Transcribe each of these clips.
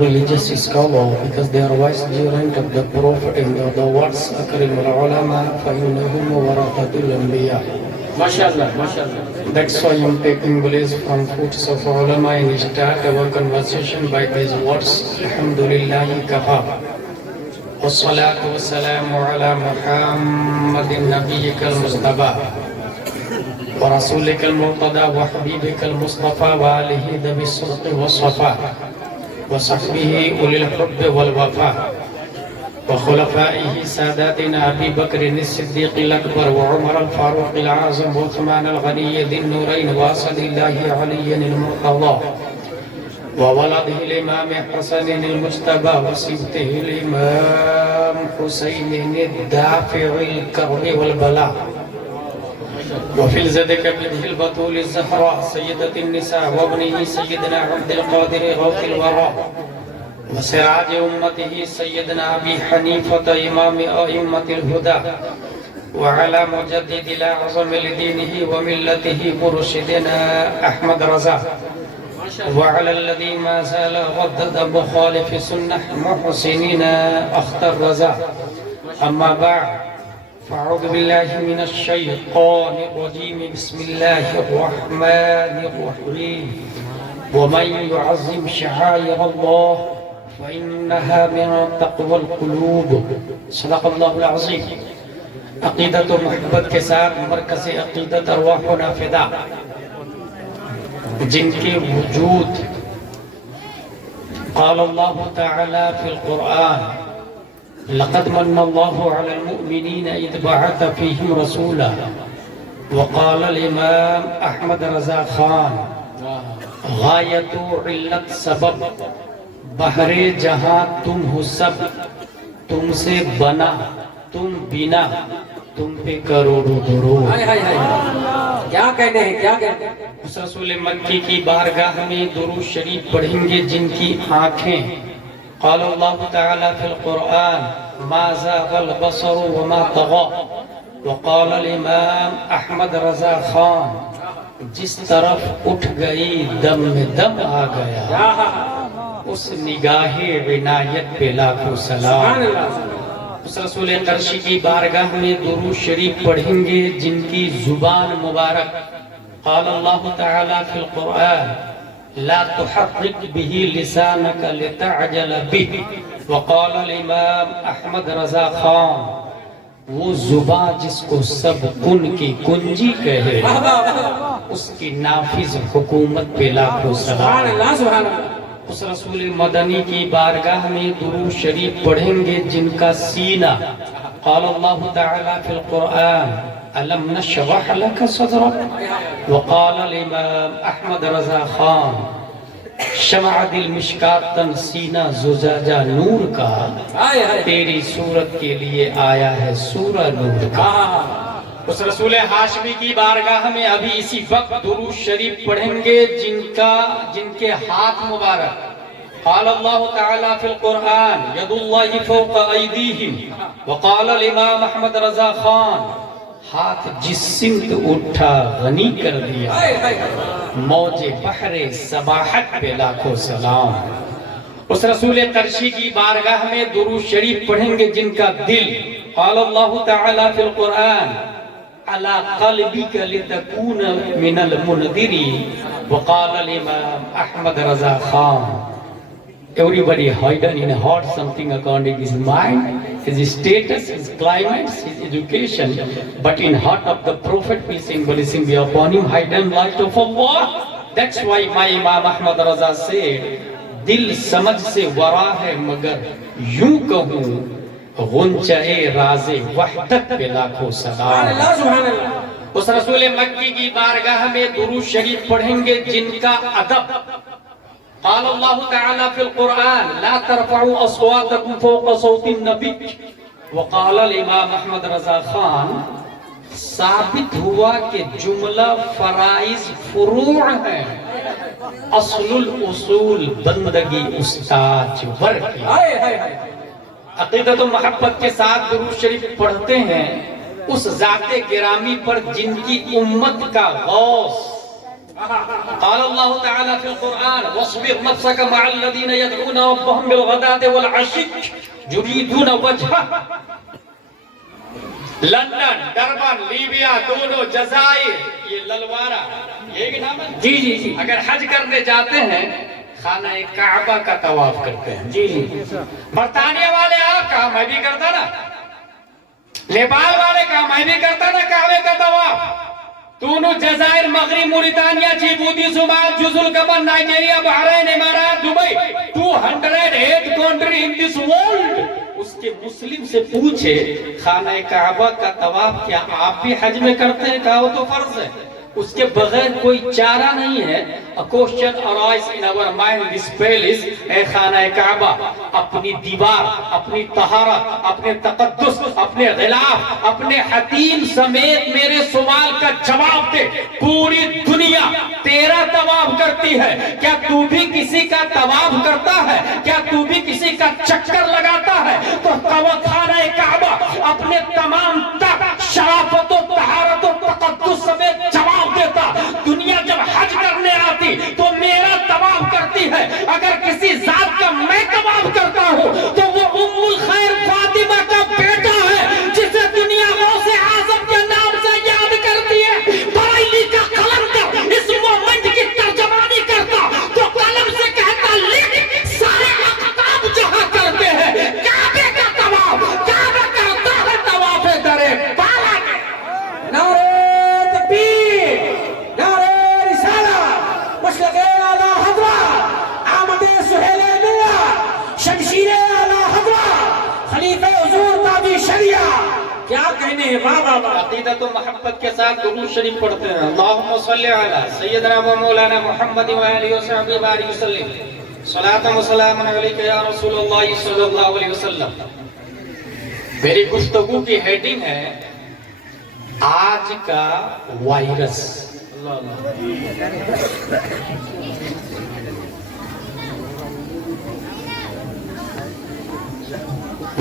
religious scholar because they are wise students of the Prophet and the words أكرم العلماء فإنهم ورثة الأنبياء. MashaAllah, MashaAllah. That's why I'm taking place from foots of ulama and start our conversation by these words. Alhamdulillahi kafa. Wassalatu wassalamu ala Muhammadin nabiyyika al-Mustafa wa rasulika al-Murtada wa habibika al-Mustafa wa alihi dhabi as-sidqi was-safa wa sahbihi ulil hubbi wal-wafa وخلفائه ساداتنا أبي بكر الصديق الأكبر وعمر الفاروق الأعظم وعثمان الغني ذي النورين وأسد الله علي المرتضى وولده الإمام حسن المجتبى وسبته الإمام حسين الدافع الكرب والبلاء وفي الزدك بنته البتول الزهراء سيدة النساء وابنه سيدنا عبد القادر غوث الوراء وسراج أمته سيدنا أبي حنيفة إمام أئمة الهدى وعلى مجدد الأعظم لدينه وملته مرشدنا أحمد رضا وعلى الذي ما زال غدد مخالف سنة محسننا أختر رضا. أما بعد فأعوذ بالله من الشيطان الرجيم بسم الله الرحمن الرحيم ومن يعظم شعائر الله فإنها من تقوى القلوب. صدق اللہ العظیم. عقیدت و محبت کے ساتھ مرکز عقیدت ارواحنا فدا جن کے وجود قال اللہ تعالی فی القرآن لقد من اللہ علی المؤمنین اذ بعث فیہم رسولا وقال الامام احمد رضا خان غایت علت سبب بحر جہاں تم ہو سب تم سے بنا تم بنا تم پہ کروڑوں درود. کیا کہنے ہیں کیا کہنے ہیں. اس رسول مکی کی بارگاہ میں درود شریف پڑھیں گے جن کی آنکھیں قال اللہ تعالی فی القرآن ما زاغ البصر وما طغى وقال الامام احمد رضا خان جس طرف اٹھ گئی دم میں دم آ گیا اس نگاہ عنایت پہ لاکھوں سلام. اس رسول قرشی کی بارگاہ میں درود شریف پڑھیں گے جن کی زبان مبارک قال اللہ تعالی فی القرآن لا تحرک به لسانک لتعجل به وقال الامام احمد رضا خان وہ زبان جس کو سب کن کی کنجی کہے اس کی نافذ حکومت پہ لاکھوں سلام. اس رسول مدنی کی بارگاہ میں درود شریف پڑھیں گے جن کا سینہ قال اللہ تعالی فی القرآن الم نشرح لك صدرك وقال الامام احمد رضا خان شمع دل مشکاتن سینہ زجاجہ نور کا تیری صورت کے لیے آیا ہے سورہ نور کا. اس رسول ہاشمی کی بارگاہ میں ابھی اسی وقت درود شریف پڑھیں گے جن کے ہاتھ مبارک قال اللہ تعالی فی القرآن ید اللہ فوق ایدیہم وقال الامام احمد رضا خان ہاتھ جس سمت اٹھا غنی کر دیا موج بحر سباحت پہ لاکھوں سلام. اس رسول قرشی کی بارگاہ میں درود شریف پڑھیں گے جن کا دل قال اللہ تعالی فی القرآن على قلبك لتكون من المنذرين وقال الامام Ahmad Raza Khan everybody hidden in heart something according his mind, his status, his climate, his education, but in heart of the prophet peace and blessing be upon him hidden light of Allah. That's why my Imam Ahmad Raza said dil samajh se wara hai magar yun kahun غنچہ راز وحدت پہ لاکھوں سلام. اس رسول مکی کی بارگاہ میں درود شریف پڑھیں گے جن کا ادب قال اللہ تعالی فی القرآن لا ترفعوا اصواتکم فوق صوت النبی وقال الامام احمد رضا خان ثابت ہوا کہ جملہ فرائض فروع ہیں اصل الاصول بندگی استاد ور کی. عقیدت و محبت کے ساتھ درود شریف پڑھتے ہیں اس ذات گرامی پر جن کی امت کا غوث قال اللہ تعالی فی القرآن واصبر نفسك مع الذین يدعون ربهم بالغداة والعشی یریدون وجہہ. لندن، ڈربن، لیبیا، دونوں جزائر، یہ للوارہ، یہ نام ہے. جی جی جی. اگر حج کرنے جاتے ہیں خانہ کعبہ کا طواف کرتے ہیں. جی جی. برطانیہ والے آپ کا، میں بھی کرتا نا. نیپال والے کا، میں بھی کرتا نا کعبے کا طواف. دونوں جزائر، مغرب، موریتانیہ، جیبوتی، صومال، جزر القمر، نائجیریا، بحرین، امارات، Dubai, 208 country in this world. اس کے مسلم سے پوچھے خانہ کعبہ کا طواف کیا آپ بھی حج میں کرتے ہیں؟ کہا وہ تو فرض ہے. اس کے بغیر کوئی چارہ نہیں ہے. A question arise in our mind this palace. اے خانہ کعبہ، اپنی دیوار، اپنی طہارت، اپنے تقدس، اپنے غلاف، اپنے حتیم سمیت میرے سوال کا جواب دے. پوری دنیا تیرا طواف کرتی ہے، کیا تو بھی کسی کا طواف کرتا ہے؟ کیا تو بھی کسی کا چکر لگاتا ہے؟ تو خانہ کعبہ اپنے تمام شرافت و طہارت و تقدس سمیت جواب دیتا. دنیا جب حج کرنے آتی تو میرا طواف کرتی ہے. اگر کسی ذات کا میں طواف کرتا ہوں تو وہ ام الخیر فاطمہ کا بیٹا ہے جسے دنیا غوث اعظم کے نام سے یاد کرتی ہے. برائیلی کا قلندر اس مومنٹ کی ترجمانی کرتا تو قلم سے کہتا لکھ سارے اقطاب جہاں کرتے ہیں کعبے کا طواف. کعبہ کرتا ہے طواف در بالا میں. نعرہ تکبیر، نعرہ رسالہ، مشرق اعلی حضرت آمد سہیل ملت، شمشیر اعلی حضرت خلیفہ حضور تاجِ شریعہ. کیا کہنے ہیں بابا. عقیدت و محبت کے ساتھ درود شریف پڑھتے ہیں. اللہم صلی علی سیدنا و مولانا محمد و آلہ وصحبہ بارک وسلم. صلاۃ و سلام علیک یا رسول اللہ صلی اللہ علیہ وسلم. میری گفتگو کی ہیڈنگ ہے آج کا virus.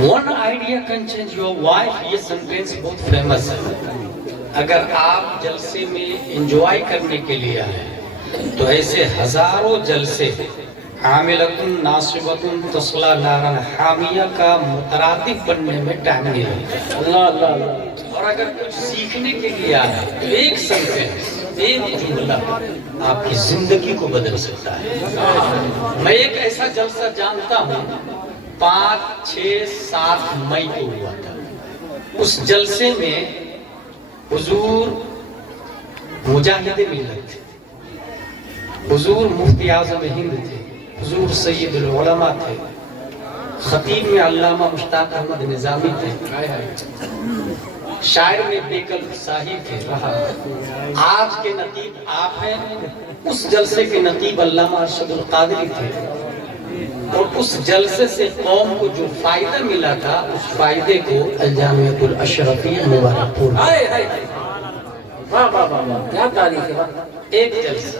One idea can change your life. یہ سنٹینس بہت فیمس ہے. اگر آپ جلسے میں انجوائے کرنے کے لیے آئے تو ایسے ہزاروں جلسے عاملتن ناصبتن تصلی نارا حامیہ کا مترادف بننے میں ٹائم نہیں لگتا. اللہ اللہ اللہ. اور اگر کچھ سیکھنے کے لیے آئے تو ایک سنٹینس، ایک جملہ آپ کی زندگی کو بدل سکتا ہے. میں ایک ایسا جلسہ جانتا ہوں 5، 6، 7 مئی کو ہوا تھا. اس جلسے میں حضور مجاہد ملت تھے، حضور مفتی اعظم ہند تھے، حضور سید العلماء تھے، خطیب میں علامہ مشتاق احمد نظامی تھے، شاعر میں بیکل صاحب تھے. آج کے نقیب آپ ہیں. اس جلسے کے نقیب علامہ ارشد القادری تھے. اور اس جلسے سے قوم کو جو فائدہ ملا تھا اس فائدے کو الجامعۃ الاشرفیہ مبارک پور. کیا تاریخ ہے. ایک جلسہ.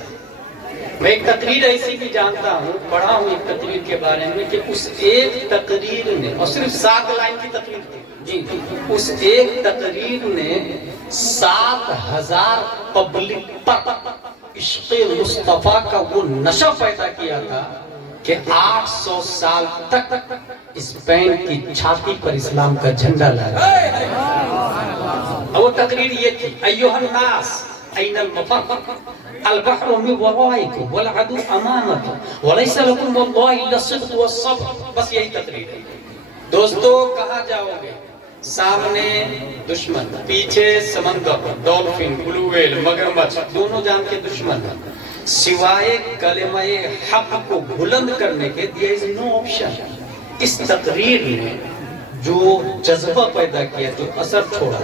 میں ایک تقریر ایسی بھی جانتا ہوں، پڑھا ہوں ایک تقریر کے بارے میں کہ اس ایک تقریر نے، اور صرف 7 لائن کی تقریر تھی جی، اس ایک تقریر نے 7000 پبلک پر عشق مصطفیٰ کا وہ نشہ پیدا کیا تھا کہ 800 سال تک اسپین کی چھاتی پر اسلام کا جھنڈا لہرایا. وہ تقریر یہ تھی: ایھا الناس این المفر البحر من ورائکم والعدو امامکم وليس لكم والله الا الصدق والصبر. بس یہی تقریر ہے. دوستو کہاں جاؤ گے؟ سامنے دشمن، پیچھے سمندر، ڈولفن، بلو ویل، مگرمچھ، دونوں جان کے دشمن ہیں. سوائے کلمہ حق کو بلند کرنے کے there is no option. اس تقریر نے جو جذبہ پیدا کیا، جو اثر چھوڑا،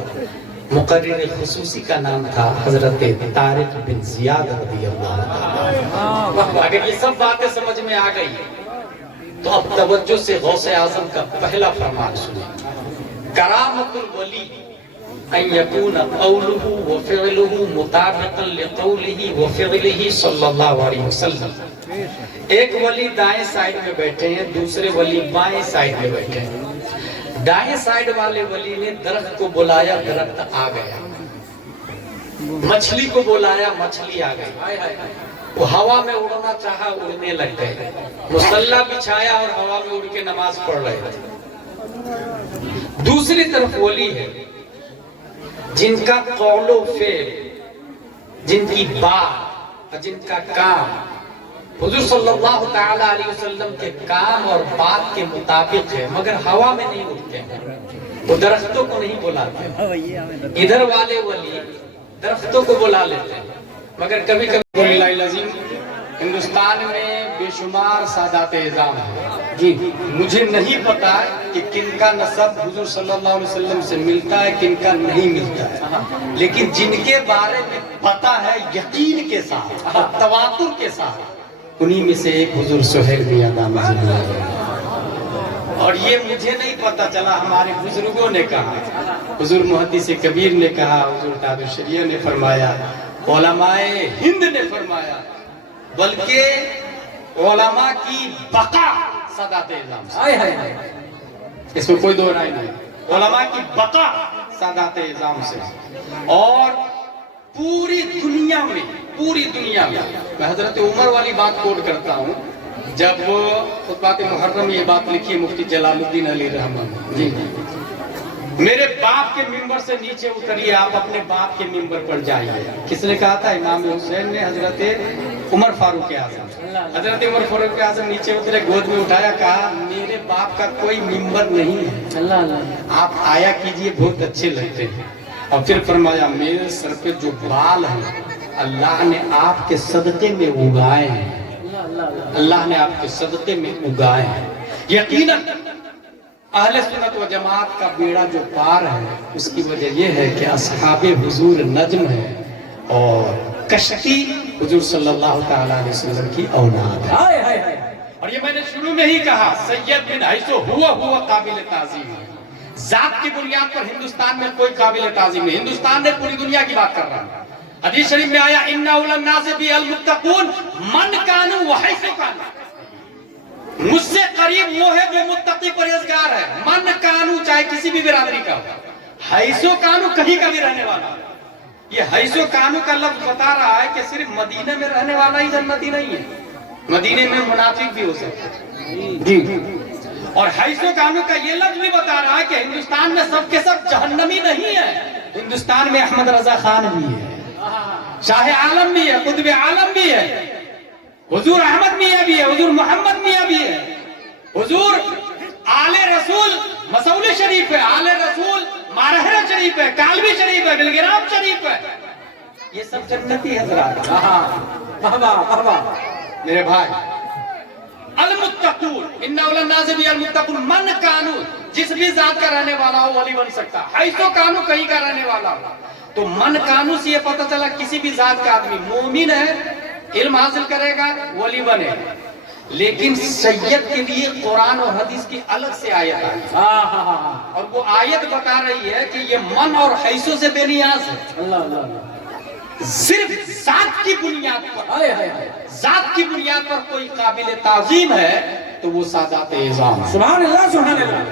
مقرر خصوصی کا نام تھا حضرت طارق بن زیاد رضی اللہ عنہ. اگر یہ سب باتیں سمجھ میں آ گئی تو اب توجہ سے غوث اعظم کا پہلا فرمان سنیں. کرامت الولی ان یکون قولہ وفعلہ مطابقا لقولہ وفعلہ صلی اللہ علیہ وسلم. ایک ولی دائیں سائیڈ میں بیٹھے ہیں، دوسرے ولی بائیں سائیڈ میں بیٹھے ہیں. دائیں سائیڈ والے ولی نے درخت کو بلایا، درخت آ گیا. مچھلی کو بلایا، مچھلی آ گئی، وہ ہوا میں اڑنا چاہا، اڑنے لگ گئے، مصلی بچھایا اور ہوا میں اڑ کے نماز پڑھ رہے تھے۔ دوسری طرف ولی ہے جن کا قول و فعل، جن کی بات، جن کا کام حضور صلی اللہ تعالی علیہ وسلم کے کام اور بات کے مطابق ہے، مگر ہوا میں نہیں اڑتے ہیں، وہ درختوں کو نہیں بلاتے۔ ادھر والے ولی درختوں کو بلا لیتے ہیں، مگر کبھی کبھی ہندوستان میں بے شمار سادات اعظام ہیں جی، مجھے نہیں پتا کہ کن کا نسب حضور صلی اللہ علیہ وسلم سے ملتا ہے، کن کا نہیں ملتا ہے، لیکن جن کے بارے میں پتا ہے یقین کے ساتھ، تواتر کے ساتھ، انہی میں سے ایک حضور سہیل میاں دامت اللہ۔ اور یہ مجھے نہیں پتا چلا، ہمارے بزرگوں نے کہا، حضور محدث کبیر نے کہا، حضور تاج الشریعہ نے فرمایا، علماء ہند نے فرمایا، بلکہ علماء کی بقا سادات اعظام سے، اس میں کوئی دو رائے نہیں، علماء کی بقا سادات اعظام سے۔ اور پوری دنیا میں میں حضرت عمر والی بات کوٹ کرتا ہوں، جب خطبات محرم یہ بات لکھی ہے مفتی جلال الدین علی رحمان جی، میرے باپ کے ممبر سے نیچے اتریے، آپ اپنے باپ کے ممبر پر جائیے۔ کس نے کہا تھا؟ امام حسین نے حضرت عمر فاروق اعظم۔ حضرت عمر فاروق اعظم نیچے اترے، گود میں اٹھایا، کہا میرے باپ کا کوئی ممبر نہیں ہے، آپ آیا کیجئے، بہت اچھے لگتے ہیں۔ اور پھر فرمایا میرے سر پہ جو بال ہیں اللہ نے آپ کے صدقے میں اگائے ہیں، اللہ نے آپ کے صدقے میں اگائے ہیں۔ یقیناً اہل سنت و جماعت کا بیڑا جو پار ہے، اس کی وجہ یہ ہے کہ اصحاب حضور نجم ہے اور کشتی حضور صلی اللہ تعالیٰ علیہ وسلم کی اولاد ہے۔ اور یہ میں نے شروع میں ہی کہا، سید بن حیثو ہوا قابل تعظیم ہے، ذات کی بنیاد پر ہندوستان میں کوئی قابل تعظیم نہیں، ہندوستان نے پوری دنیا کی بات کر رہا ہے۔ حدیث شریف میں آیا ان اول الناس بی المتقون من کانوا وحیثو کانوا، مجھ سے قریب وہ ہے جو متقی پرہیزگار ہے، من کانو چاہے کسی بھی برادری کا ہو، حیثو کانو کہیں کا بھی رہنے والا۔ یہ حیثو کانو کا لفظ بتا رہا ہے کہ صرف مدینہ میں رہنے والا ہی جنتی نہیں ہے، مدینے میں منافق بھی ہو سکتے جی۔ اور حیثو کانو کا یہ لفظ بھی بتا رہا ہے کہ ہندوستان میں سب کے سب جہنمی نہیں ہے، ہندوستان میں احمد رضا خان بھی ہے، شاہ عالم بھی ہے، قطب عالم بھی ہے، حضور احمد میاں بھی ہے، حضور محمد میاں بھی ہے، حضور آل رسول مسعود شریف ہے، آل رسول مارہرہ شریف ہے، کالوی شریف ہے، بلگرام شریف ہے، یہ سب جنتی حضرات۔ میرے بھائی، المتقون ان اول الناس بی المتقون من کانو، جس بھی ذات کا رہنے والا ہو ولی بن سکتا، حیثو کانو کہیں کا رہنے والا ہو۔ تو من کانو سے یہ پتہ چلا کسی بھی ذات کا آدمی مومن ہے، علم حاصل کرے گا، ولی بنے گا۔ لیکن سید کے لیے قرآن اور حدیث کی الگ سے آیت آئی، اور وہ آیت بتا رہی ہے کہ یہ من اور حیثو سے بے نیاز ہے، صرف ذات کی بنیاد پر، ذات کی بنیاد پر کوئی قابل تعظیم ہے تو وہ سادات اعظام ہے۔ سبحان اللہ سبحان اللہ۔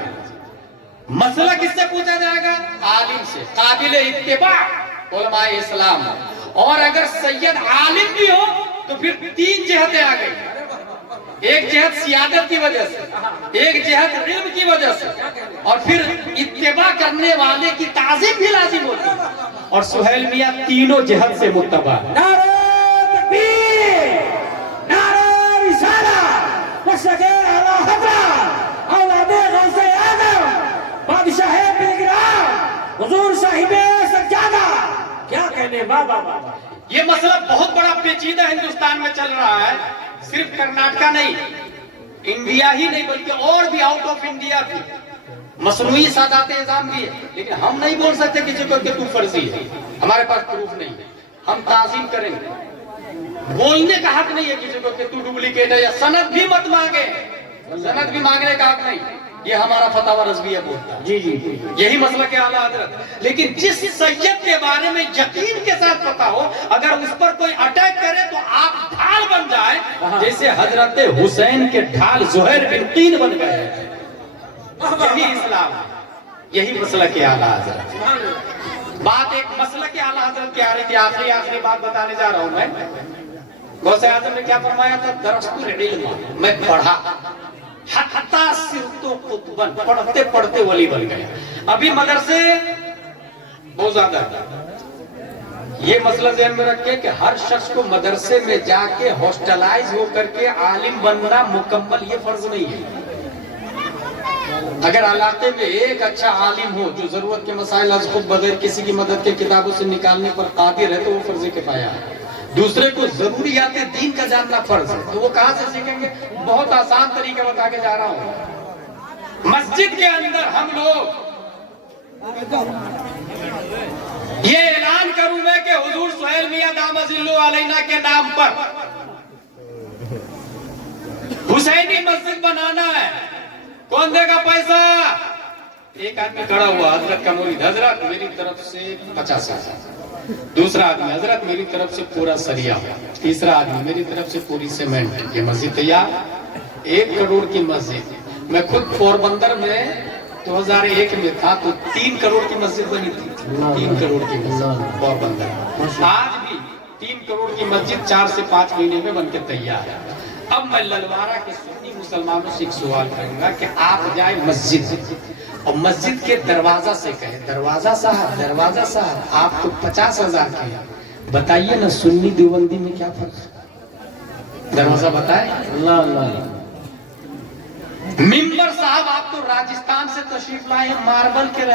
مسئلہ کس سے پوچھا جائے گا؟ عالم سے، قابل اتباع علماء اسلام۔ اور اگر سید عالم بھی ہو تو پھر تین جہتیں آ گئی، ایک جہت سیادت کی وجہ سے، ایک جہت علم کی وجہ سے، اور پھر اتباع کرنے والے کی تعظیم بھی لازم ہوتی ہے، اور سہیل میاں تینوں جہت سے متبع۔ نعرہ تکبیر، نعرہ رسالہ، مشرقین اعلی حضرت اولاد غوث اعظم بادشاہ بلگرام حضور صاحب سجادہ، کیا کہنے بابا بابا۔ یہ مسئلہ بہت بڑا پیچیدہ ہندوستان میں چل رہا ہے، صرف کرناٹکا نہیں، انڈیا ہی نہیں بلکہ اور بھی آؤٹ آف انڈیا بھی مصنوعی سادات اعظام بھی ہے، لیکن ہم نہیں بول سکتے کسی کو کہ تو فرضی ہے، ہمارے پاس پروف نہیں ہے، ہم تعظیم کریں گے، بولنے کا حق نہیں ہے کسی کو کہ تو ڈپلیکیٹ ہے، یا سند بھی مت مانگے، سند بھی مانگنے کا حق نہیں، یہ ہمارا فتاوی رضویہ بولتا ہے جی جی، یہی مسئلہ کہ اعلیٰ حضرت۔ لیکن جس سید کے بارے میں یقین کے ساتھ پتا ہو، اگر اس پر کوئی اٹیک کرے تو آپ ڈھال بن جائے، جیسے حضرت حسین کے ڈھال زہیر بن قین بن گئے، یہی اسلام ہے، یہی مسئلہ کہ اعلیٰ حضرت۔ بات ایک مسئلہ کے اعلیٰ حضرت کی آ رہی تھی، آخری بات بتانے جا رہا ہوں میں. غوث اعظم نے کیا فرمایا تھا؟ درست العلم، میں پڑھا حتی صرت قطباً، پڑھتے پڑھتے ولی بن گیا. ابھی مدرسے بہت زیادہ یہ مسئلہ ذہن میں رکھے کہ ہر شخص کو مدرسے میں جا کے ہاسٹلائز ہو کر کے عالم بننا مکمل یہ فرض نہیں ہے. اگر علاقے میں ایک اچھا عالم ہو جو ضرورت کے مسائل از خود بغیر کسی کی مدد کے کتابوں سے نکالنے پر قادر ہے تو وہ فرض کفایہ ہے. دوسرے کو ضروریات دین کا جاننا فرض ہے. تو وہ کہاں سے سیکھیں گے؟ بہت آسان طریقہ بتا کے جا رہا ہوں. مسجد کے اندر ہم لوگ یہ اعلان کروں میں کہ حضور سہیل میاں دامت ظلو علینا کے نام پر حسینی مسجد بنانا ہے. کون دے گا پیسہ؟ ایک آدمی کھڑا ہوا، حضرت کا مرید، حضرت میری طرف سے 50,000. دوسرا آدمی، حضرت میری طرف سے پورا سریا. تیسرا آدمی، میری طرف سے پوری سیمنٹ. یہ مسجد تیار، 1 کروڑ کی مسجد. میں خود پوربندر میں 2001 میں تھا تو 3 کروڑ کی مسجد بنی تھی. 3 کروڑ کی مسجد پوربندر. آج بھی 3 کروڑ کی مسجد 4 سے 5 مہینے میں بن کے تیار ہے. اب میں للوارہ کے سنی مسلمانوں سے ایک سوال کروں گا کہ آپ جائیں مسجد اور مسجد کے دروازہ سے کہیں، دروازہ صاحب آپ کو 50,000 کیا، بتائیے نا سنی دیوبندی میں کیا فرق ہے؟ دروازہ بتائے. اللہ اللہ. ممبر صاحب آپ تو راجستھان سے تشریف لائے ہیں، ماربل کے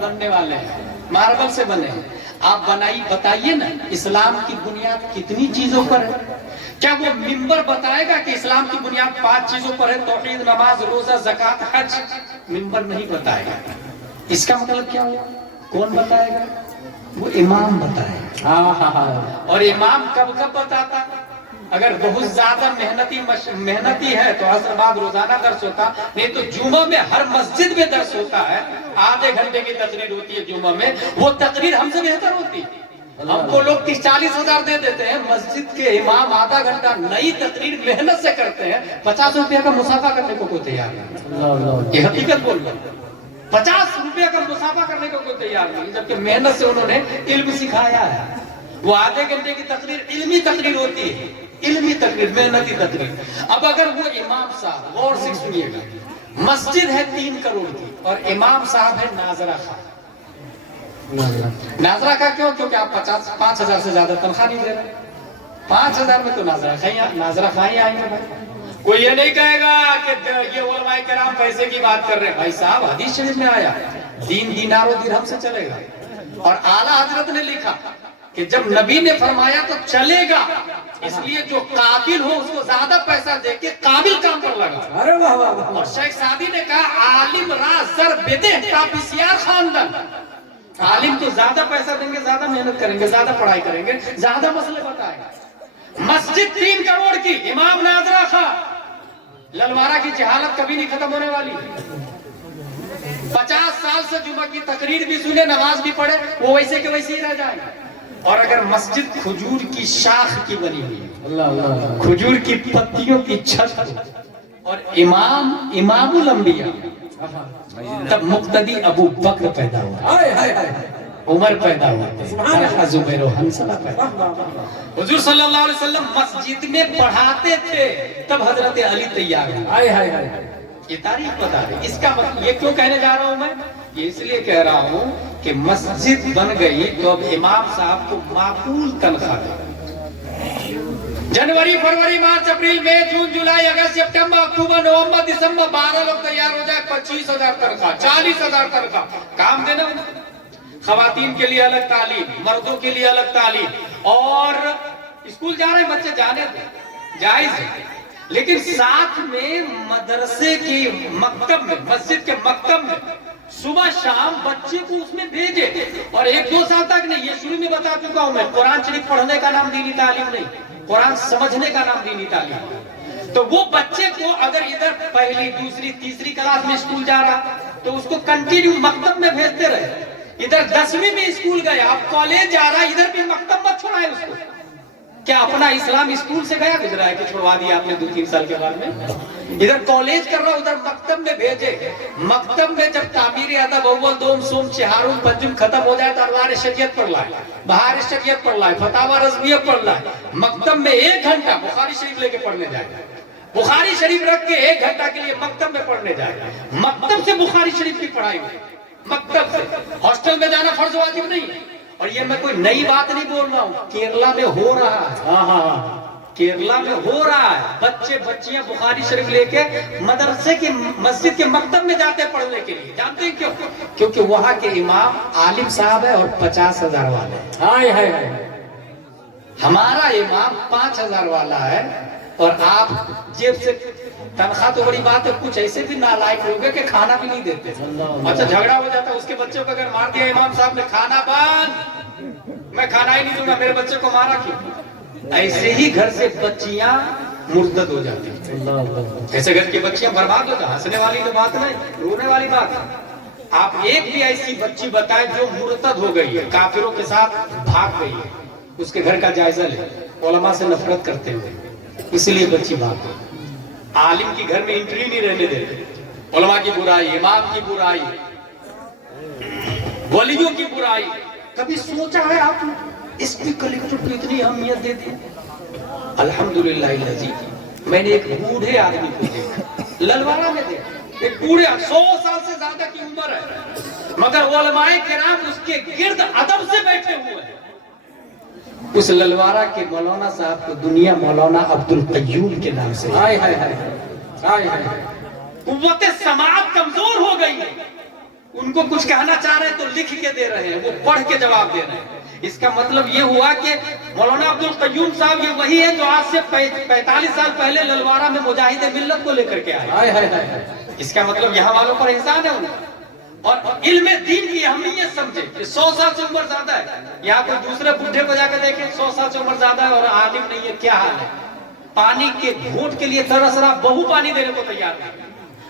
بننے والے ہیں، ماربل سے بنے ہیں. آپ بتائیے نا اسلام کی بنیاد کتنی چیزوں پر ہے؟ کیا وہ ممبر بتائے گا کہ اسلام کی بنیاد 5 چیزوں پر ہے؟ توحید، نماز، روزہ، زکوٰۃ، حج. ممبر نہیں بتائے گا. اس کا مطلب کیا ہوا؟ کون بتائے گا؟ وہ امام بتائے گا. اور امام کب بتاتا؟ اگر بہت زیادہ محنتی ہے تو عصر بعد روزانہ درس ہوتا، نہیں تو جمعہ میں ہر مسجد میں درس ہوتا ہے. آدھے گھنٹے کی تقریر ہوتی ہے جمعہ میں، وہ تقریر ہم سے بہتر ہوتی. ہم کو لوگ 30-40 ہزار دے دیتے ہیں، مسجد کے امام آدھا گھنٹہ نئی تقریر محنت سے کرتے ہیں. 50 روپے کا مسافہ کرنے کو کوئی تیار نہیں. یہ حقیقت بول رہا ہوں. 50 روپے کا مسافہ کرنے کو کوئی تیار نہیں، جبکہ محنت سے انہوں نے علم سکھایا ہے. وہ آدھے گھنٹے کی تقریر علمی تقریر ہوتی ہے، علمی تقریر، محنتی تقریر. اب اگر وہ امام صاحب، غور سے سنیے گا، مسجد ہے 3 کروڑ کی اور امام صاحب ہے ناظرہ خان. ناظرہ کا کیوں؟ کیونکہ آپ 5,000 سے زیادہ تنخواہ نہیں دے رہے. 5,000 میں تو ناظرہ خان ہی آئیں گے. کوئی یہ نہیں کہے گا کہ یہ علماء کرام پیسے کی بات کر رہے ہیں. بھائی صاحب حدیث شریف میں آیا دین دینار و درہم سے چلے گا. اور اعلیٰ حضرت نے لکھا کہ جب نبی نے فرمایا تو چلے گا، اس لیے جو قابل ہو اس کو زیادہ پیسہ دے کے قابل کام پر لگا. اور شیخ سعدی نے کہا عالم را زر بدہ کا بسیار خاندان. عالم تو زیادہ پیسہ دیں گے، زیادہ محنت کریں گے، زیادہ پڑھائی کریں گے، زیادہ مسئلے بتائیں گے. مسجد 3 کروڑ کی، امام ناظرہ خان. للوارہ کی جہالت کبھی نہیں ختم ہونے والی. 50 سال سے جمعہ کی تقریر بھی سنے، نماز بھی پڑھے، وہ ویسے کے ویسے ہی رہ جائیں. اور اگر مسجد کھجور کی شاخ کی بنی ہوئی، کھجور کی پتیوں کی چھت اور امام الانبیاء، تب مقتدی ابو بکر پیدا ہوا، عمر پیدا ہوا، زبیر و حنظلہ پیدا ہوا. حضور صلی اللہ علیہ وسلم مسجد میں پڑھاتے تھے، تب حضرت علی تیار ہوئے. یہ تاریخ بتا رہی. اس کا مطلب یہ کیوں کہنے جا رہا ہوں میں؟ یہ اس لیے کہہ رہا ہوں کہ مسجد بن گئی تو اب امام صاحب کو معقول تنخواہ دے. جنوری، فروری، مارچ، اپریل، مئی، جون، جولائی، اگست، سپٹمبر، اکتوبر، نومبر، دسمبر، 12 لوگ تیار ہو جائے، 25,000 تنخواہ، 40,000 تنخواہ. کام دینا. خواتین کے لیے الگ تعلیم، مردوں کے لیے الگ تعلیم. اور اسکول جا رہے بچے جانے دیں، جائز ہے، لیکن ساتھ میں مدرسے کے مکتب میں، مسجد کے مکتب میں صبح شام بچے کو اس میں بھیجے. اور 1-2 سال تک نہیں، یہ شروع میں بتا چکا ہوں میں، قرآن شریف پڑھنے کا نام دینی تعلیم نہیں، قرآن سمجھنے کا نام دینی تعلیم. تو وہ بچے کو اگر ادھر پہلی، دوسری، تیسری کلاس میں اسکول جا رہا تو اس کو کنٹینیو مکتب میں بھیجتے رہے. ادھر 10ویں میں اسکول گیا، اب کالج جا رہا، ادھر بھی مکتب مت چھوڑائے اس کو. کیا اپنا اسلام اسکول سے گیا گزرا ہے کہ چھوڑوا دیا آپ نے 2-3 سال کے بعد میں؟ ادھر کالج کر رہا ادھر مکتب میں بھیجے. مکتب میں جب تعمیر ادب اول دوم سوم چہارم پنجم ختم ہو جائے تو انوار شریعت پڑھ لائے, بہار شریعت پڑھ لائے, فتاوی رضویہ پڑھ لائے. مکتب میں 1 گھنٹہ بخاری شریف لے کے پڑھنے جائے, بخاری شریف رکھ کے 1 گھنٹہ کے لیے مکتب میں پڑھنے جائے. مکتب سے بخاری شریف کی پڑھائی ہوئی, مکتب سے. ہاسٹل میں جانا فرض واجب نہیں ہے. اور یہ میں کوئی نئی بات نہیں بول رہا ہوں, کیرلا میں ہو رہا ہے. کیرلا میں ہو رہا ہے. بچے بچیاں بخاری شریف لے کے مدرسے کی مسجد کے مکتب میں جاتے ہیں پڑھنے کے لیے. جانتے ہیں کیوں؟ کیونکہ وہاں کے امام عالم صاحب ہے اور 50,000 والے ہیں. ہمارا امام 5,000 والا ہے اور آپ جیب سے تنخواہ تو بڑی بات ہے, کچھ ایسے بھی نالائق لوگ ہیں کہ کھانا بھی نہیں دیتے. اچھا جھگڑا ہو جاتا ہے, اس کے بچوں کو اگر مار دیا امام صاحب نے, کھانا بند, میں کھانا ہی نہیں دوں گا, میرے بچے کو مارا کیوں؟ ایسے ہی گھر سے بچیاں مرتد ہو جاتی ہیں. ایسے گھر کی بچیاں برباد ہو جاتی. ہنسنے والی تو بات نہیں, رونے والی بات ہے. آپ ایک بھی ایسی بچی بتائیں جو مرتد ہو گئی ہے, کافروں کے ساتھ بھاگ گئی ہے, اس کے گھر کا جائزہ لے. علماء سے نفرت کرتے ہوئے اس لیے بچی بھاگ گئی. عالم کی گھر میں انٹری نہیں رہنے دیتے. علماء کی برائی, امام کی برائی, ولیوں کی برائی. کبھی سوچا ہے آپ نے اس کی کلیکٹر کو اتنی اہمیت دیتے ہیں؟ الحمدللہ الذی, میں نے ایک بوڑھے آدمی کو دیکھا للوارہ میں دیکھا, ایک بوڑھے 100 سال سے زیادہ کی عمر ہے, مگر علماء کرام اس کے گرد ادب سے بیٹھے ہوئے ہیں. اس للوارہ کے مولانا صاحب کو دنیا مولانا عبد القیوم کے نام سے. قوت سماعت کمزور ہو گئی ہے. ان کو کچھ کہنا چاہ رہے ہیں تو لکھ کے دے رہے ہیں, وہ پڑھ کے جواب دے رہے ہیں. اس کا مطلب یہ ہوا کہ مولانا عبد القیوم صاحب یہ وہی ہے جو آج سے 45 سال پہلے للوارہ میں مجاہد ملت کو لے کر کے آئے. اس کا مطلب یہاں والوں پر احسان ہے ان کا. اور علم دین کی اہمیت سمجھے کہ 100 سال سے عمر زیادہ ہے. یہاں کوئی دوسرے بڈھے کو جا کے دیکھیں 100 سال سے عمر زیادہ ہے اور عالم نہیں ہے, کیا حال ہے؟ پانی کے گھونٹ کے لیے ترس رہا, بہو پانی دینے کو تیار نہیں.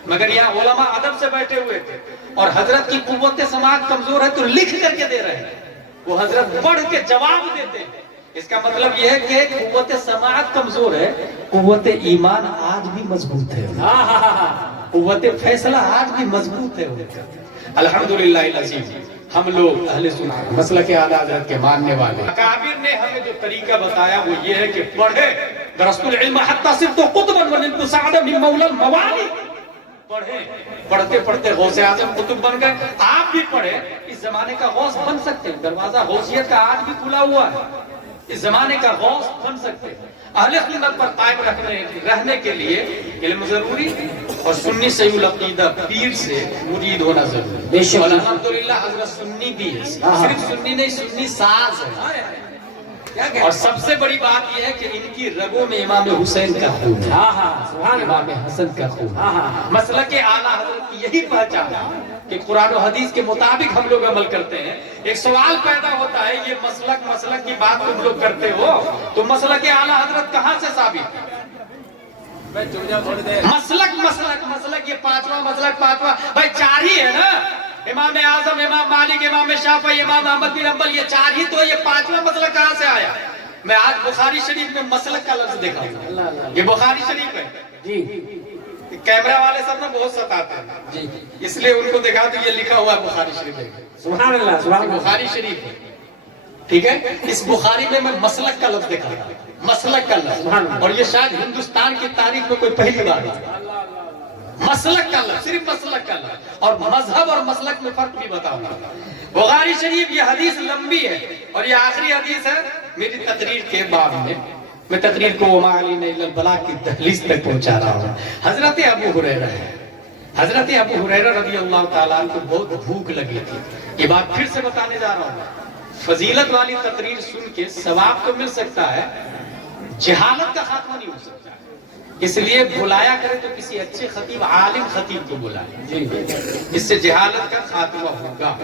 مگر یہاں علماء ادب سے بیٹھے ہوئے تھے اور حضرت کی قوت سماعت کمزور ہے تو لکھ کر کے دے رہے ہیں, وہ حضرت پڑھ کے جواب دیتے ہیں. اس کا مطلب یہ ہے کہ قوت سماعت کمزور ہے, قوت ایمان آج بھی مضبوط ہے, قوت فیصلہ آج بھی مضبوط ہے. الحمدللہ العظیم, ہم لوگ اہل سنت مسلک اعلی حضرت کے ماننے والے, اکابر نے ہمیں جو طریقہ بتایا وہ یہ ہے کہ پڑھے. درست العلم حتی صرت قطبا ونلت سعدا من مولا الموالی. پڑھے, پڑھتے پڑھتے غوث اعظم قطب بن گئے. آپ بھی پڑھے, اس زمانے کا غوث بن سکتے ہیں. دروازہ غوثیت کا آج بھی کھلا ہوا ہے, اس زمانے کا غوث بن سکتے ہیں. اہل سنت پر قائم رہنے کے لیے علم ضروری اور سنی صحیح العقیدہ پیر سے مرید ہونا ضروری. الحمدللہ حضرت سنی بھی ہے, صرف سنی نہیں, سنی ساز ہے. اور سب سے بڑی بات یہ ہے کہ ان کی رگوں میں امام حسین کا خون ہے, امام حسن کا خون. مسلک اعلیٰ حضرت کی یہی پہچان ہے کہ قرآن و حدیث کے مطابق ہم لوگ عمل کرتے ہیں. ایک سوال پیدا ہوتا ہے, یہ مسلک کی بات تم لوگ کرتے ہو تو مسلک اعلیٰ حضرت کہاں سے ثابت ہے؟ مسلک یہ 5واں مسلک, 5واں بھائی 4 ہی ہے نا, امام اعظم, امام مالک, امام شافعی, امام احمد بن حنبل, یہ 4 ہی تو, یہ 5واں مسلک کہاں سے آیا؟ میں آج بخاری شریف میں مسلک کا لفظ دیکھا ہوں, یہ بخاری شریف ہے جی. کیمرہ والے سب نا بہت ستاتے ہیں جی, اس لیے ان کو دیکھا تو یہ لکھا ہوا ہے بخاری شریف ہے. سبحان اللہ, سبحان اللہ, بخاری شریف ہے. ٹھیک ہے, اس بخاری میں مسلک کا لفظ دیکھا تھا, مسلک کا لفظ, اور یہ شاید ہندوستان کی تاریخ میں کوئی پہلی بار ہے. مسلک کا لفظ, صرف مسلک کا لفظ. اور مذہب اور مسلک میں فرق بھی بتاؤں گا. بخاری شریف یہ حدیث لمبی ہے اور یہ آخری حدیث ہے میری تقریر کے باب میں تقریر کو وما علینا الا البلاغ کی دہلیز تک پہنچا رہا ہوں. حضرت ابو ہریرہ ہے, حضرت ابو ہریرہ رضی اللہ تعالیٰ عنہ کو بہت بھوک لگی تھی. یہ بات پھر سے بتانے جا رہا ہوں. فضیلت والی تقریر سن کے ثواب تو مل سکتا ہے, جہالت کا خاتمہ نہیں ہو سکتا. اس لیے بلایا کرے تو کسی اچھے خطیب, عالم خطیب کو بلائے, اس سے جہالت کا خاتمہ ہوگا.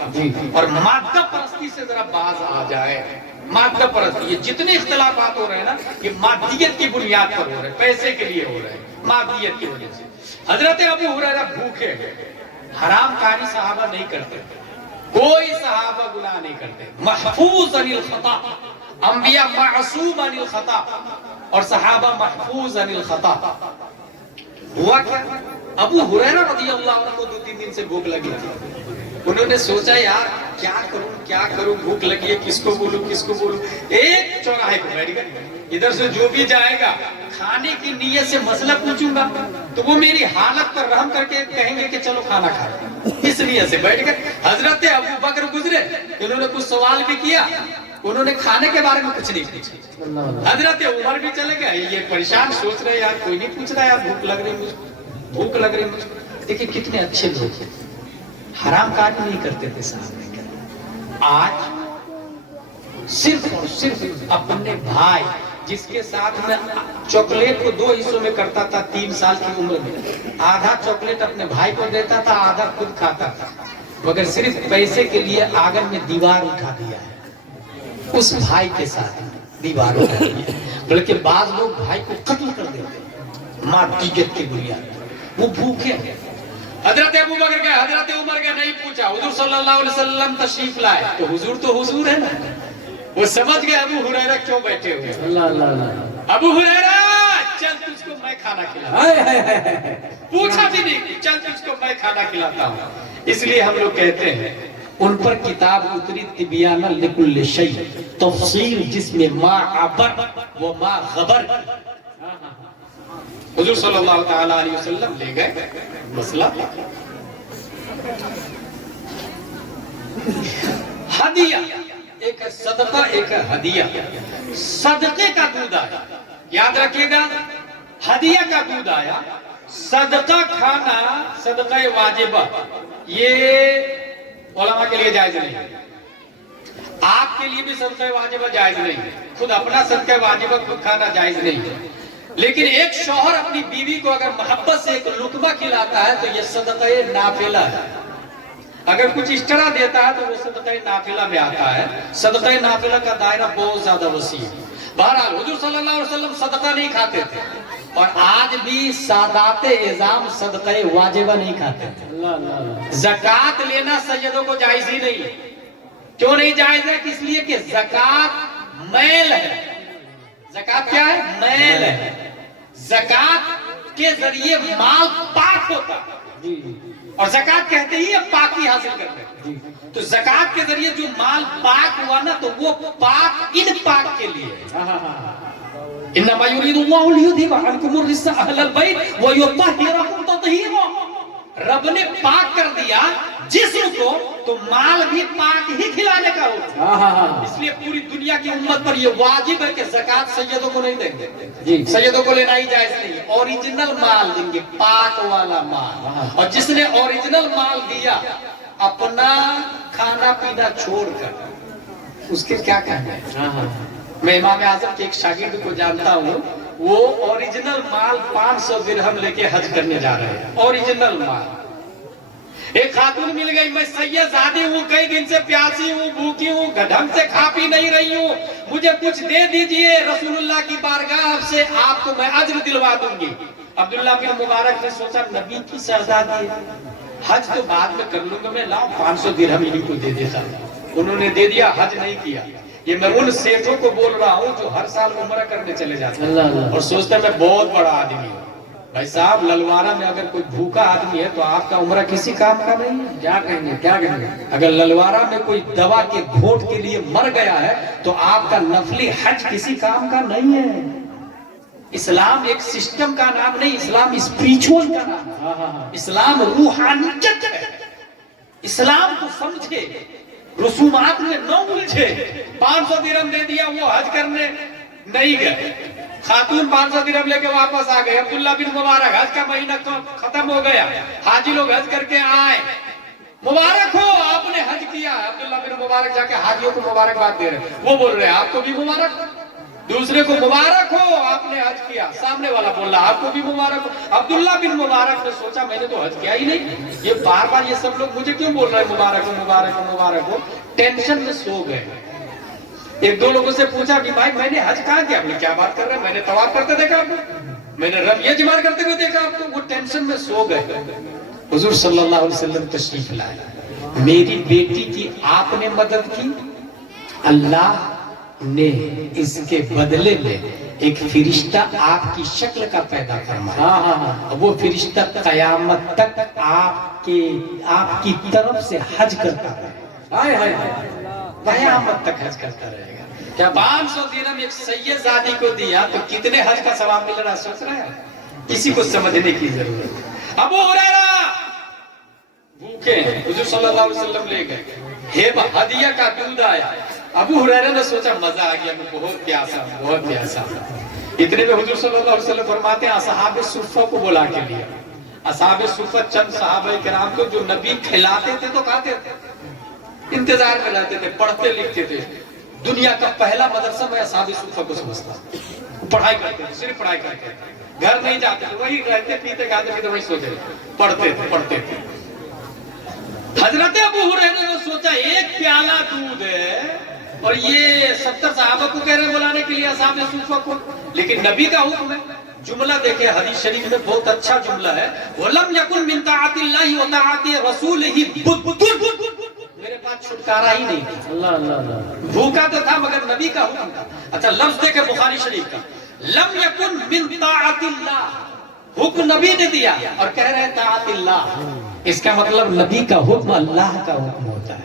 اور مادہ پرستی سے ذرا باز آ جائے. مادہ پرستی, یہ جتنے اختلافات ہو رہے ہیں نا, یہ مادیت کی بنیاد پر ہو رہے ہیں, پیسے کے لیے ہو رہے ہیں, مادیت کی وجہ سے. حضرت ابو ہریرہ بھوکے, حرام کاری صحابہ نہیں کرتے, کوئی صحابہ گناہ نہیں کرتے, محفوظ عن الخطا, انبیاء معصوم عن الخطا اور صحابہ محفوظ عن الخطا. ہوا کیا؟ ابو ہریرہ رضی اللہ عنہ کو 2-3 دن سے بھوک لگی تھی. انہوں نے سوچا یار کیا کروں بھوک لگی ہے، کس کو بولوں. ایک چوراہے پہ بیٹھ گئے. ادھر سے جو بھی جائے گا کھانے کی نیت سے مسئلہ پوچھوں گا تو وہ میری حالت پر رحم کر کے کہیں گے کہ چلو کھانا کھائیں. اس نیت سے بیٹھ گئے. حضرت ابو بکر گزرے، انہوں نے کچھ سوال بھی کیا، انہوں نے کھانے کے بارے میں کچھ نہیں پوچھا. حضرت عمر بھی چلے گئے. یہ پریشان سوچ رہے یار کوئی نہیں پوچھ رہا یار بھوک لگ رہی مجھے. دیکھیں کتنے اچھے لوگ ہیں، حرام کاری نہیں کرتے تھے صاحب. آج صرف اور صرف اپنے بھائی جس کے ساتھ میں چاکلیٹ کو 2 حصوں میں کرتا تھا 3 سال کی عمر میں، آدھا چاکلیٹ اپنے بھائی کو دیتا تھا، آدھا خود کھاتا تھا، مگر صرف پیسے کے لیے آنگن میں دیوار اٹھا دیا ہے. اس بھائی کے ساتھ دیوار اٹھا دیا. بلکہ بعض لوگ بھائی کو قتل کر دیتے ہیں مادیت کی بنیاد پر. وہ بھوکے ہیں. حضرت ابو بکر گئے، حضرت عمر گئے، نہیں پوچھا. حضور صلی اللہ علیہ وسلم تشریف لائے تو حضور ہے نا. وہ سمجھ گئے ابو ہریرہ کیوں بیٹھے ہوئے. اللہ ابو ہریرہ چل تجھ کو میں کھانا کھلاتا. پوچھا بھی نہیں، چل تجھ کو میں کھانا کھلاتا ہوں. اس لیے ہم لوگ کہتے ہیں ان پر کتاب اتری تبیانہ لکل شیء، تفصیل جس میں ما عبر و ما غبر. حضور صلی اللہ تعالی علیہ وسلم لے گئے مسئلہ ہدیہ. ایک ہے صدقہ، ایک ہے ہدیہ. صدقے کا دودھ آیا، یاد رکھیے گا، ہدیہ کا دودھ آیا. صدقہ کھانا صدقہ واجبہ یہ علماء کے لیے جائز نہیں ہے. آپ کے لیے بھی صدقہ واجبہ جائز نہیں ہے. خود اپنا صدقہ واجبہ خود کھانا جائز نہیں ہے. لیکن ایک شوہر اپنی بیوی کو اگر محبت سے ایک لقمہ کھلاتا ہے تو یہ صدقہ نافلہ ہے. اگر کچھ اشترا دیتا ہے تو وہ صدقہ نافلہ میں آتا ہے. صدقہ نافلہ کا دائرہ بہت زیادہ وسیع ہے. بہرحال حضور صلی اللہ علیہ وسلم صدقہ نہیں کھاتے تھے، اور آج بھی سادات اعظام صدقہ واجبہ نہیں کھاتے تھے. زکوٰۃ لینا سیدوں کو جائز ہی نہیں ہے. کیوں نہیں جائز ہے؟ اس لیے کہ زکوٰۃ میل ہے. زکوٰۃ کیا ہے؟ میل ہے. زکوٰۃ کے ذریعے مال پاک ہوتا ہے، اور زکوٰۃ کہتے ہی پاکی حاصل کرتے ہیں. تو زکوٰۃ کے ذریعے جو مال پاک ہوا نا تو وہ پاک ان پاک کے لیے. انما یرید اللہ لیذھب عنکم الرجس اہل البیت ویطہرکم تطہیرا. رب نے پاک کر دیا جسم کو تو مال بھی پاک ہی کھلانے کا ہوتا. اس لیے پوری دنیا کی امت پر یہ واجب ہے کہ زکوٰۃ سیدوں کو نہیں دیں گے. سیدوں کو لینا ہی جائز نہیں ہے. اوریجنل مال دیں گے، پاک والا مال. اور جس نے اوریجنل مال دیا اپنا کھانا پینا چھوڑ کر، اس کے کیا کہنا ہے. میں امام اعظم کے ایک شاگرد کو جانتا ہوں، وہ اوریجنل مال 500 درہم لے کے حج کرنے جا رہے ہیں. اوریجنل مال. ایک خاتون مل گئی، میں سید زادی ہوں، کئی دن سے پیاسی ہوں، بھوکی ہوں، ڈھنگ سے کھا پی نہیں رہی ہوں، مجھے کچھ دے دیجئے، رسول اللہ کی بارگاہ سے آپ کو میں اجر دلوا دوں گی. عبداللہ بن مبارک نے سوچا نبی کی شہزادی ہے، حج تو بعد میں کر لوں گا، میں لاؤ 500 درہم انہیں کو دے دیتا. انہوں نے دے دیا، حج نہیں کیا. یہ میں ان سیٹوں کو بول رہا ہوں جو ہر سال عمرہ کرنے چلے جاتے ہیں اور سوچتے ہیں میں بہت بڑا آدمی ہوں. بھائی صاحب، للوارہ میں اگر کوئی بھوکا آدمی ہے تو آپ کا عمرہ کسی کام کا نہیں ہے. کیا کہیں گے؟ اگر للوارہ میں کوئی دوا کے گھونٹ کے لیے مر گیا ہے تو آپ کا نفلی حج کسی کام کا نہیں ہے. اسلام ایک سسٹم کا نام نہیں، اسلام اسپریچول کا نام ہے. اسلام روحانیت ہے. اسلام کو سمجھے، رسومات میں نہ الجھے. 500 درہم دے دیا، وہ حج کرنے نہیں گئے. خاتون 500 درہم لے کے واپس آ گئے. عبداللہ بن مبارک، حج کا مہینہ ختم ہو گیا، حاجی لوگ حج کر کے آئے. مبارک ہو آپ نے حج کیا. عبداللہ بن مبارک جا کے حاجیوں کو مبارکباد دے رہے. وہ بول رہے ہیں آپ کو بھی مبارک. دوسرے کو مبارک ہو آپ نے حج کیا. سامنے والا بول رہا آپ کو بھی مبارک ہو. عبداللہ بن مبارک نے سوچا میں نے تو حج کیا ہی نہیں، یہ بار بار یہ سب لوگ مجھے کیوں بول رہے ہیں مبارک ہو مبارک ہو مبارک ہو. ٹینشن میں سو گئے. ایک دو لوگوں سے پوچھا کہ بھائی میں نے حج کہاں کیا؟ آپ نے کیا بات کر رہے ہیں؟ میں نے طواف کرتے دیکھا آپ کو، میں نے رمیہ جمار کرتے ہوئے دیکھا آپ کو. وہ ٹینشن میں سو گئے. حضور صلی اللہ علیہ وسلم تشریف لائے. میری بیٹی کی آپ نے مدد کی، اللہ نے اس کے بدلے میں ایک فرشتہ آپ کی شکل کا پیدا فرمایا. وہ فرشتہ قیامت تک آپ کی طرف سے حج کرتا رہے گا. قیامت تک حج کرتا رہے گا. کیا 500 درہم ایک سید زادی کو دیا تو کتنے حج کا ثواب مل رہا سوچ رہے ہیں؟ کسی کو سمجھنے کی ضرورت ہے. ابو ہریرہ بھوکے ہیں، حضور صلی اللہ علیہ وسلم لے گئے، ہدیہ کا دودھ آیا. ابو ہریرہ نے سوچا مزہ آ گیا، میں بہت پیاسا ہوں. اتنے میں حضور صلی اللہ علیہ وسلم فرماتے ہیں اصحاب صفہ کو بلا کے لیا. اصحاب صفہ چند صحابہ کرام کو جو نبی کھلاتے تھے تو کھاتے تھے، انتظار میں رہتے تھے، پڑھتے لکھتے تھے. دنیا کا پہلا مدرسہ میں اصحاب صفہ کو سمجھتا ہوں. پڑھائی کرتے تھے، صرف پڑھائی کرتے تھے، گھر نہیں جاتے تھے، وہی رہتے پیتے کھاتے تھے، وہی سوتے تھے، پڑھتے تھے. حضرت ابو ہریرہ نے سوچا ایک پیالہ دودھ ہے اور یہ 70 صحابہ کو کہہ رہے ہیں بلانے کے لیے اصحاب صفہ کو، لیکن نبی کا حکم ہے. جملہ دیکھیں حدیث شریف میں بہت اچھا جملہ ہے، وَلَمْ يَكُنْ مِنْ طَاعَةِ اللَّهِ وَطَاعَةِ رَسُولِهِ میرے پاس چھٹکارا ہی نہیں تھا. اللہ بھوکا تو تھا مگر نبی کا حکم تھا. اچھا لفظ دیکھیں بخاری شریف کا، لم یکن من طاعت اللہ، حکم نبی نے دیا اور کہہ رہے ہیں طاعت اللہ. اس کا مطلب نبی کا حکم اللہ کا حکم ہوتا ہے.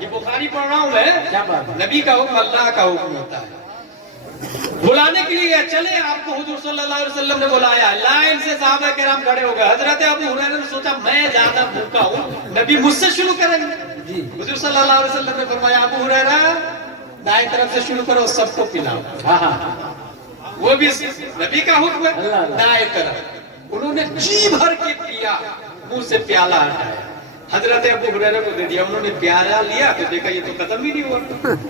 یہ بخاری پڑھ رہا ہوں میں، کیا بات ہے؟ نبی کا حکم اللہ کا حکم ہوتا ہے. بلانے کے لیے چلے آپ کو حضور صلی اللہ علیہ وسلم نے بلایا، لائن سے صحابہ کرام کھڑے ہو گئے. حضرت ابو ہریرہ نے سوچا میں زیادہ بھوکا ہوں، نبی مجھ سے شروع کریں گے. حضور صلی اللہ علیہ وسلم نے فرمایا ابو ہریرہ دائیں طرف سے شروع کرو، سب کو پلاؤ. وہ بھی نبی کا حکم ہے، دائیں طرف. انہوں نے جی بھر کے پیا، منہ سے پیالہ ہٹایا، حضرت ابو ہریرہ کو دے دیا. انہوں نے پیالہ لیا تو دیکھا یہ تو ختم ہی نہیں ہوا.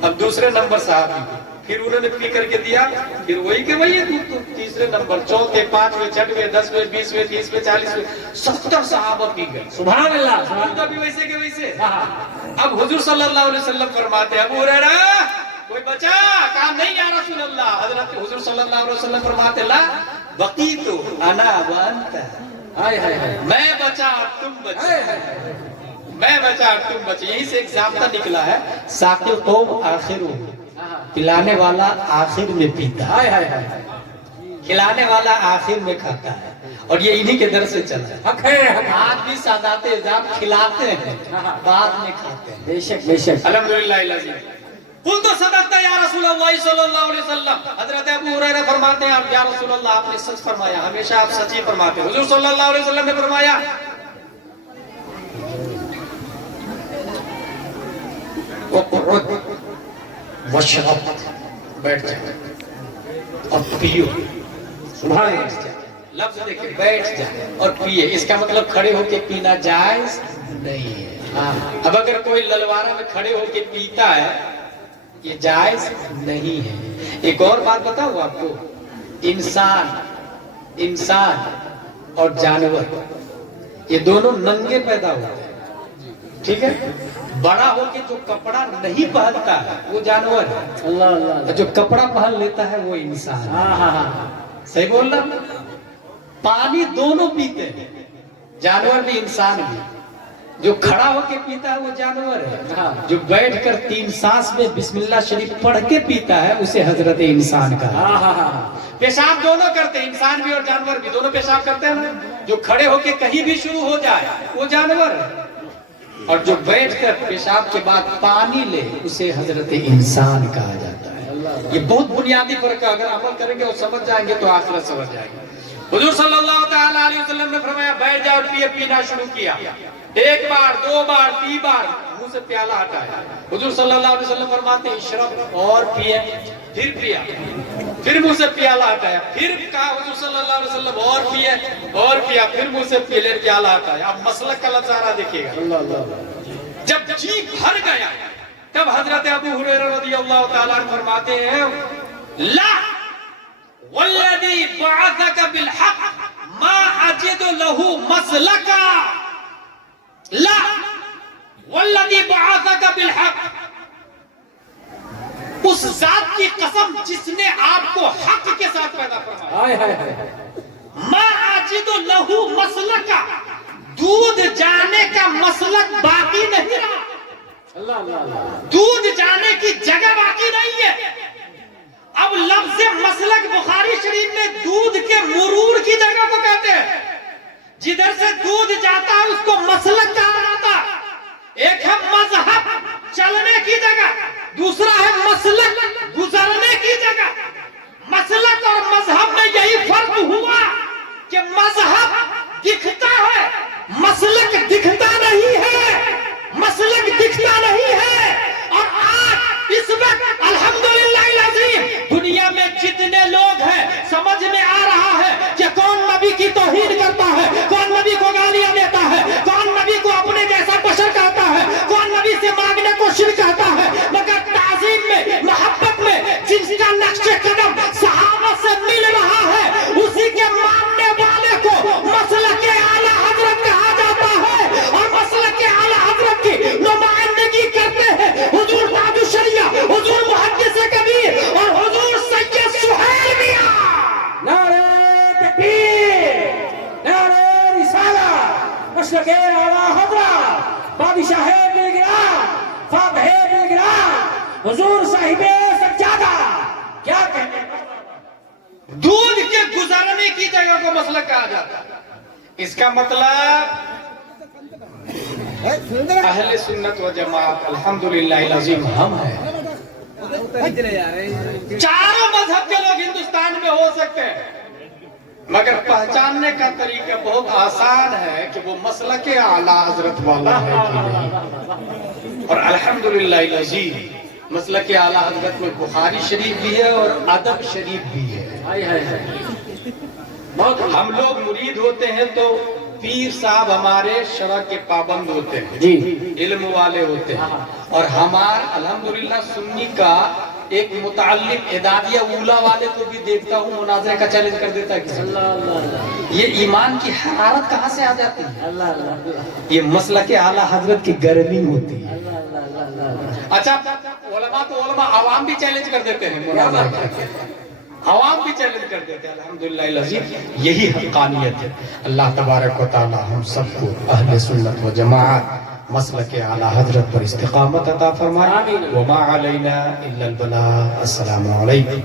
اب دوسرے نمبر صحابی، پھر انہوں نے پی کر کے دیا، پھر وہی کہ وہی ہے دودھ. تیسرے نمبر، چوتھے، پانچویں، چھٹویں، 10ویں، 20ویں، 30ویں، 40ویں، 70 صحابہ پی گئے. سبحان اللہ. بھی ویسے کہ ویسے. اب حضور صلی اللہ علیہ وسلم فرماتے ابو ہریرہ کوئی بچا؟ کہا نہیں یا رسول اللہ. حضرت حضور صلی اللہ علیہ وسلم فرماتے لا بقیت انا وانت، میں بچا تم بچے، میں بچا تم بچے. یہیں سے ایک ضابطہ نکلا ہے، ساقی قوم آخر، پلانے والا آخر میں پیتا ہے، کھلانے والا آخر میں کھاتا ہے. اور یہ انہی کے در سے چلا ہے. آج بھی سادات اعظام کھلاتے ہیں، بعد میں کھاتے ہیں. بے شک بے شک. الحمدللہ العظیم. قلت صدقت یا رسول اللہ صلی اللہ علیہ وسلم. حضرت ابو ہریرہ فرماتے ہیں یا رسول اللہ آپ نے سچ فرمایا، ہمیشہ آپ سچ ہی فرماتے ہیں. حضور صلی اللہ علیہ وسلم نے فرمایا وقعد وشرب، بیٹھ جائے اور پیو. سبحان اللہ. لفظ دیکھیں بیٹھ جائے اور پیے، اس کا مطلب کھڑے ہو کے پینا جائز نہیں ہے. اب اگر کوئی للوارہ میں کھڑے ہو کے پیتا ہے یہ جائز نہیں ہے. ایک اور بات بتاؤں آپ کو، انسان اور جانور یہ دونوں ننگے پیدا ہوتے ہیں، ٹھیک ہے؟ بڑا ہو کے جو کپڑا نہیں پہنتا ہے وہ جانور ہے، اللہ. جو کپڑا پہن لیتا ہے وہ انسان ہے. صحیح بول رہا؟ پانی دونوں پیتے ہیں، جانور بھی انسان بھی. جو کھڑا ہو کے پیتا ہے وہ جانور ہے، جو بیٹھ کر 3 سانس میں بسم اللہ شریف پڑھ کے پیتا ہے اسے حضرت انسان کہا. پیشاب دونوں کرتے ہیں، انسان بھی اور جانور بھی دونوں پیشاب کرتے ہیں نا. جو کھڑے ہو کے کہیں بھی شروع ہو جائے وہ جانور ہے، اور جو بیٹھ کر پیشاب کے بعد پانی لے اسے حضرت انسان کہا جاتا ہے. یہ بہت بنیادی فرق ہے، اگر عمل کریں گے اور سمجھ جائیں گے تو آخرت سمجھ جائیں گے. حضور صلی اللہ تعالی علیہ وسلم نے فرمایا بیٹھ جاؤ اور پینا شروع کیا. 1 بار 2 بار 3 بار منہ سے پیالہ ہٹایا. حضور صلی اللہ علیہ وسلم فرماتے ہیں اشرب، اور پیے، پھر پیا، پھر منہ سے پیالہ ہٹایا، پھر کہا حضور صلی اللہ علیہ وسلم اور پیے اور پیا، پھر منہ سے پیالہ ہٹایا. اب مسلک کا لفظ دیکھیے گا. جب جی بھر گیا تب حضرت ابو ہریرہ رضی اللہ تعالیٰ عنہ فرماتے ہیں لا والذی بعثک بالحق ما اجد له مسلکا، لا والذی بعثک بالحق، اس ذات کی قسم جس نے آپ کو حق کے ساتھ پیدا فرمایا، ما اجد له مسلکا، دودھ جانے کا مسلک باقی نہیں رہا. دودھ جانے کی جگہ باقی نہیں ہے. اب لفظ مسلک بخاری شریف میں دودھ کے مرور کی جگہ کو کہتے ہیں. جدھر سے دودھ جاتا ہے اس کو مسلک کہا جاتا ہے. ایک ہے مذہب چلنے کی جگہ, دوسرا ہے مسلک گزرنے کی جگہ. مسلک اور مذہب میں یہی فرق ہوا کہ مذہب دکھتا ہے, مسلک دکھتا نہیں ہے. مسلک دکھتا نہیں ہے. اور آج اس وقت الحمدللہ العظیم دنیا میں جتنے لوگ ہیں سمجھ میں آ رہا ہے کہ کون نبی کی توہین کرتا ہے, کون نبی کو گالیاں دیتا ہے, کون نبی کو اپنے جیسا بشر کہتا ہے, کون نبی سے مانگنے کو شرک کہتا ہے. مگر تعظیم میں, محبت میں جس کا نقش قدم صحابہ سے مل رہا ہے اسی کے ماننے والے کو مسلک اعلیٰ حضرت کہا جاتا ہے. اور مسلک اعلیٰ حضرت کی نمائندگی کرتے ہیں حضور تاج الشریعہ, حضور محدث کبیر اور حضور سید سہیل میاں. نعرہ تکبیر, نعرہ رسالہ, مسلک اعلیٰ حضرت, بادشاہ بلگرام, فاتح بلگرام, حضور صاحب سجادہ. کیا کہنے دودھ کے گزرنے کی جگہ کو مسلک کہا جاتا ہے. اس کا مطلب اہل سنت و جماعت الحمدللہ العظیم ہم ہیں. چاروں مذہب کے لوگ ہندوستان میں ہو سکتے ہیں مگر پہچاننے کا طریقہ بہت آسان ہے کہ وہ مسلک اعلیٰ حضرت والا ہے کہ نہیں. اور الحمدللہ العظیم مسلک اعلیٰ حضرت میں بخاری شریف بھی ہے اور ادب شریف بھی ہے. ہم لوگ مرید ہوتے ہیں تو پیر صاحب ہمارے شرع کے پابند ہوتے ہیں, جی علم والے ہوتے ہیں. اور ہمارا الحمدللہ سنی کا ایک متعلق اعدادیہ اولا والے کو بھی دیکھتا ہوں مناظرے کا چیلنج کر دیتا ہے کسی کو. یہ ایمان کی حرارت کہاں سے آ جاتی ہے؟ یہ مسلک اعلیٰ حضرت کی گرمی ہوتی ہے. اچھا علماء تو علماء عوام بھی چیلنج کر دیتے ہیں, مناظرہ کرتے ہیں, عوام بھی چیلنج کر دیتے ہیں. الحمدللہ العظیم یہی حقانیت ہے. اللہ تبارک و تعالی ہم سب کو اہل سنت و جماعت مسلک اعلیٰ حضرت پر استقامت عطا فرمائے. وما علینا الا البلاغ. السلام علیکم.